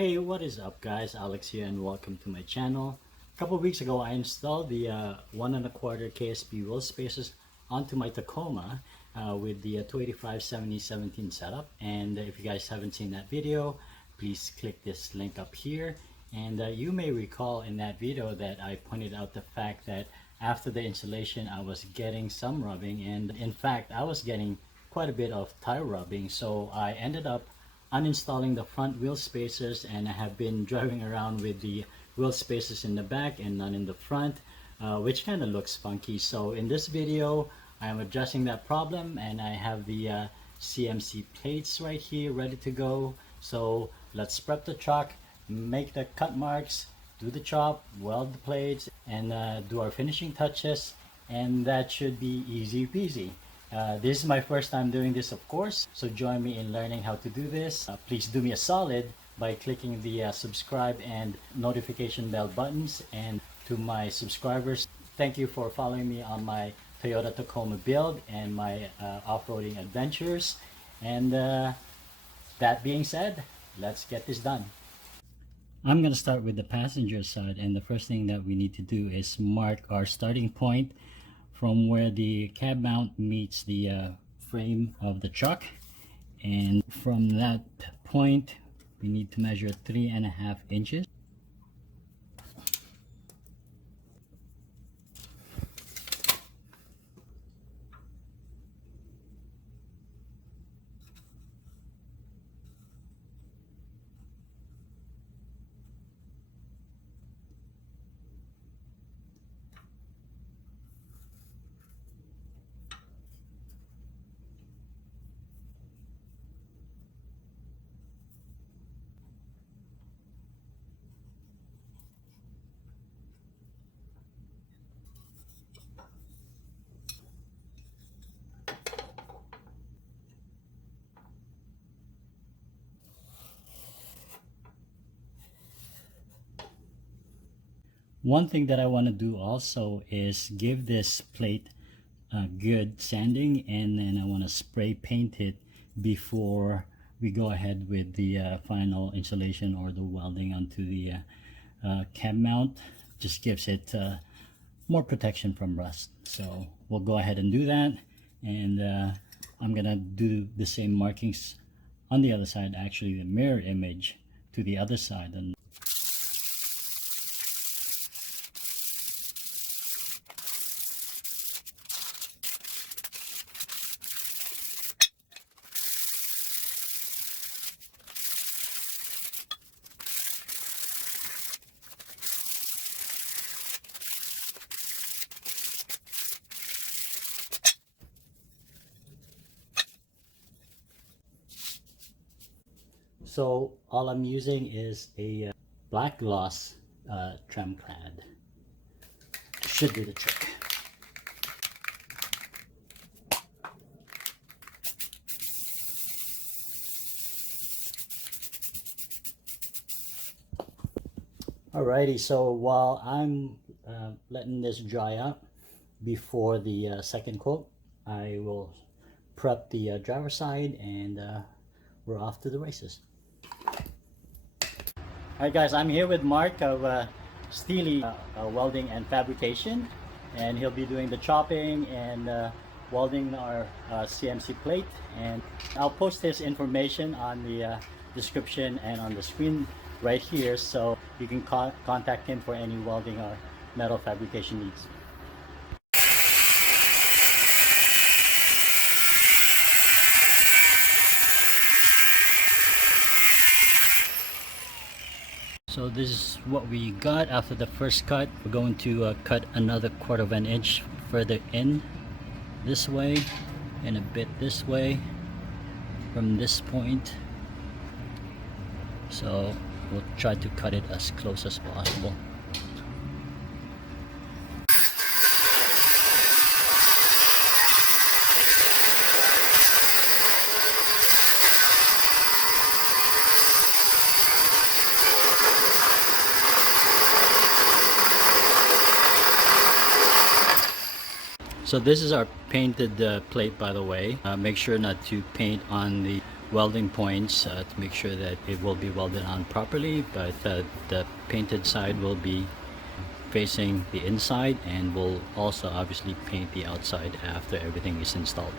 Hey, what is up guys? Alex here and welcome to my channel. A couple of weeks ago I installed the 1 1/4 KSP wheel spacers onto my Tacoma with the 285/70/17 setup, and if you guys haven't seen that video, please click this link up here. And you may recall in that video that I pointed out the fact that after the installation I was getting some rubbing, and in fact I was getting quite a bit of tire rubbing, so I ended up uninstalling the front wheel spacers, and I have been driving around with the wheel spacers in the back and none in the front, which kind of looks funky. So in this video I am addressing that problem, and I have the CMC plates right here ready to go. So let's prep the truck, make the cut marks, do the chop, weld the plates, and do our finishing touches, and that should be easy peasy. This is my first time doing this, of course, so join me in learning how to do this. Please do me a solid by clicking the subscribe and notification bell buttons. And to my subscribers, thank you for following me on my Toyota Tacoma build and my off-roading adventures. And that being said, let's get this done. I'm going to start with the passenger side, and the first thing that we need to do is mark our starting point from where the cab mount meets the frame of the truck, and from that point we need to measure 3.5 inches. One thing that I want to do also is give this plate a good sanding, and then I want to spray paint it before we go ahead with the final installation or the welding onto the cab mount. Just gives it more protection from rust. So we'll go ahead and do that, and I'm gonna do the same markings on the other side, actually the mirror image to the other side. And so all I'm using is a black gloss trim clad. Should do the trick. Alrighty, so while I'm letting this dry up before the second coat, I will prep the driver's side, and we're off to the races. Alright guys, I'm here with Mark of Steelie Welding and Fabrication, and he'll be doing the chopping and welding our CMC plate, and I'll post his information on the description and on the screen right here, so you can contact him for any welding or metal fabrication needs. So this is what we got after the first cut. We're going to cut another 1/4 inch further in this way and a bit this way from this point. So we'll try to cut it as close as possible. So this is our painted plate, by the way. Make sure not to paint on the welding points to make sure that it will be welded on properly, but the painted side will be facing the inside, and we'll also obviously paint the outside after everything is installed.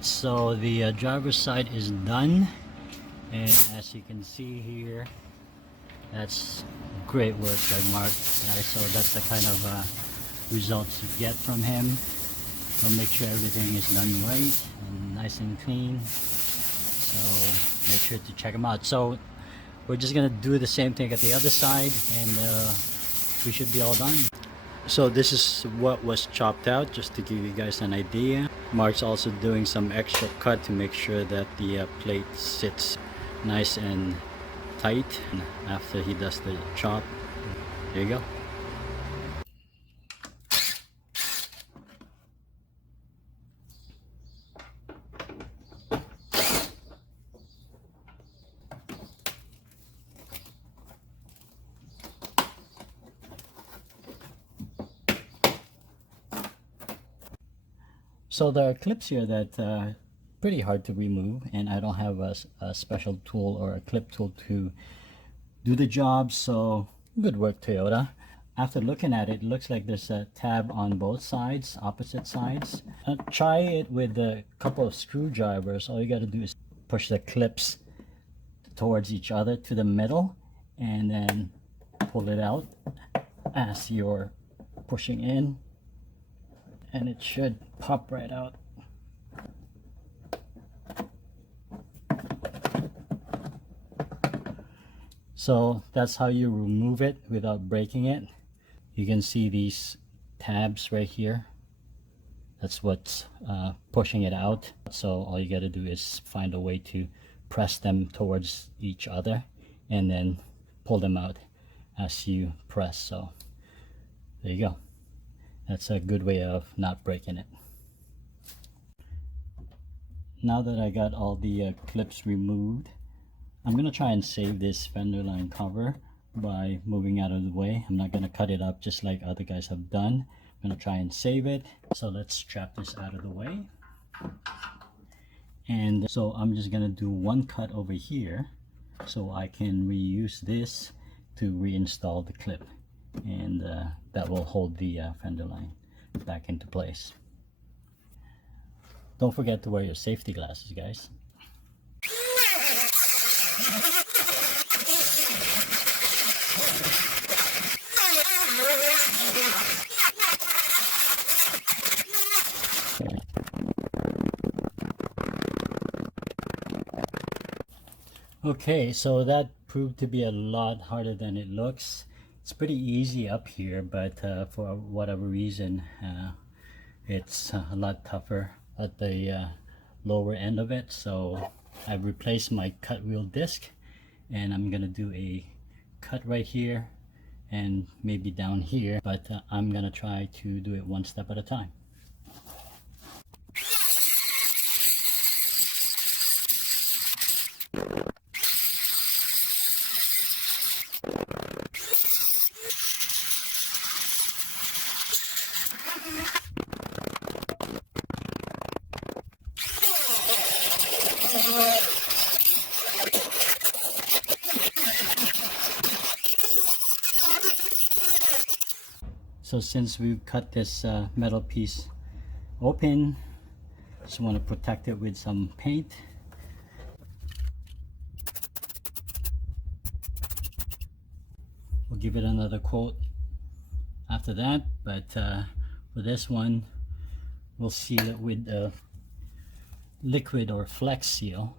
Alright, so the driver's side is done, and as you can see here, that's great work by Mark. So that's the kind of results you get from him. He'll make sure everything is done right and nice and clean, so make sure to check him out. So we're just gonna do the same thing at the other side, and we should be all done. So this is what was chopped out, just to give you guys an idea. Mark's also doing some extra cut to make sure that the plate sits nice and tight after he does the chop. There you go. So there are clips here that pretty hard to remove, and I don't have a special tool or a clip tool to do the job, so good work, Toyota. After looking at it, it looks like there's a tab on both sides, opposite sides. Try it with a couple of screwdrivers. All you got to do is push the clips towards each other to the middle, and then pull it out as you're pushing in, and it should pop right out. So that's how you remove it without breaking it. You can see these tabs right here. That's what's pushing it out. So all you got to do is find a way to press them towards each other and then pull them out as you press. So there you go. That's a good way of not breaking it. Now that I got all the clips removed, I'm gonna try and save this fender line cover by moving out of the way. I'm not gonna cut it up just like other guys have done. I'm gonna try and save it. So let's strap this out of the way. And so I'm just gonna do one cut over here so I can reuse this to reinstall the clip, and that will hold the fender line back into place. Don't forget to wear your safety glasses, guys. Okay, so that proved to be a lot harder than it looks. It's pretty easy up here, but for whatever reason, it's a lot tougher at the lower end of it. So I've replaced my cut wheel disc, and I'm gonna do a cut right here and maybe down here, but I'm gonna try to do it one step at a time. So since we've cut this metal piece open, just want to protect it with some paint. We'll give it another coat after that, but for this one, we'll seal it with liquid or Flex Seal.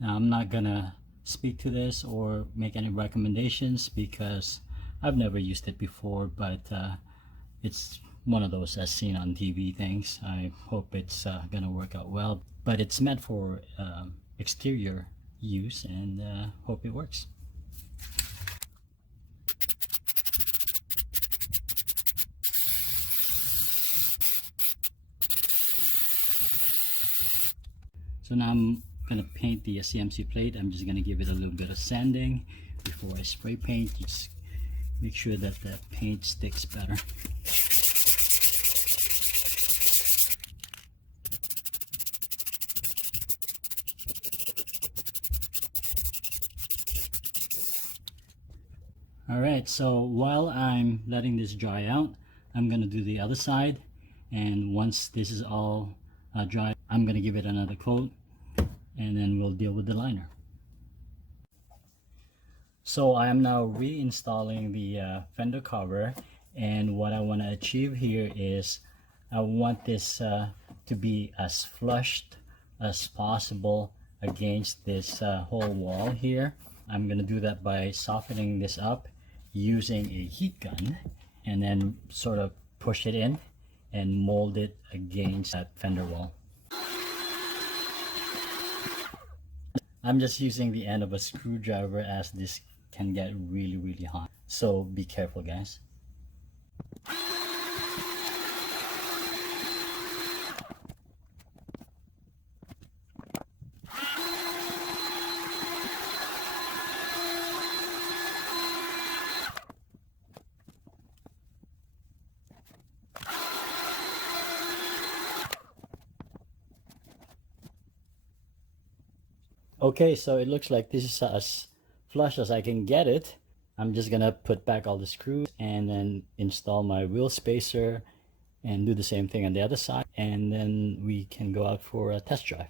Now I'm not gonna speak to this or make any recommendations because I've never used it before, but it's one of those as seen on TV things. I hope it's gonna work out well, but it's meant for exterior use, and hope it works. So now I'm gonna paint the CMC plate. I'm just gonna give it a little bit of sanding before I spray paint. Just make sure that the paint sticks better. Alright, so while I'm letting this dry out, I'm gonna do the other side, and once this is all dry, I'm gonna give it another coat and then we'll deal with the liner. So I am now reinstalling the fender cover, and what I want to achieve here is I want this to be as flushed as possible against this whole wall here. I'm gonna do that by softening this up using a heat gun and then sort of push it in and mold it against that fender wall. I'm just using the end of a screwdriver as this can get really hot, so be careful, guys. Okay, so it looks like this is as flush as I can get it. I'm just gonna put back all the screws and then install my wheel spacer and do the same thing on the other side, and then we can go out for a test drive.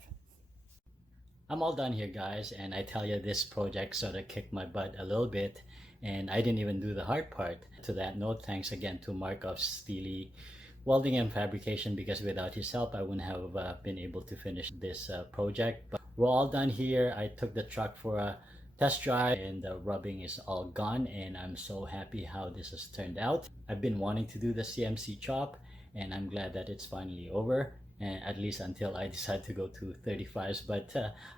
I'm all done here, guys, and I tell you, this project sort of kicked my butt a little bit, and I didn't even do the hard part. To that note, thanks again to Mark of Steelie Welding and Fabrication, because without his help I wouldn't have been able to finish this project. But we're all done here. I took the truck for a test drive and the rubbing is all gone, and I'm so happy how this has turned out. I've been wanting to do the CMC chop, and I'm glad that it's finally over, and at least until I decide to go to 35s, but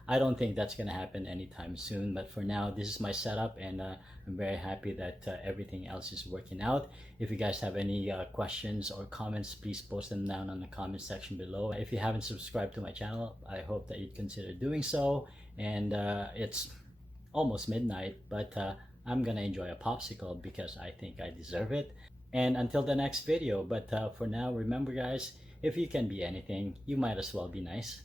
I don't think that's gonna happen anytime soon. But for now, this is my setup, and I'm very happy that everything else is working out. If you guys have any questions or comments, please post them down on the comment section below. If you haven't subscribed to my channel, I hope that you'd consider doing so. And it's almost midnight, but I'm gonna enjoy a popsicle because I think I deserve it. And until the next video, but for now, remember guys, if you can be anything, you might as well be nice.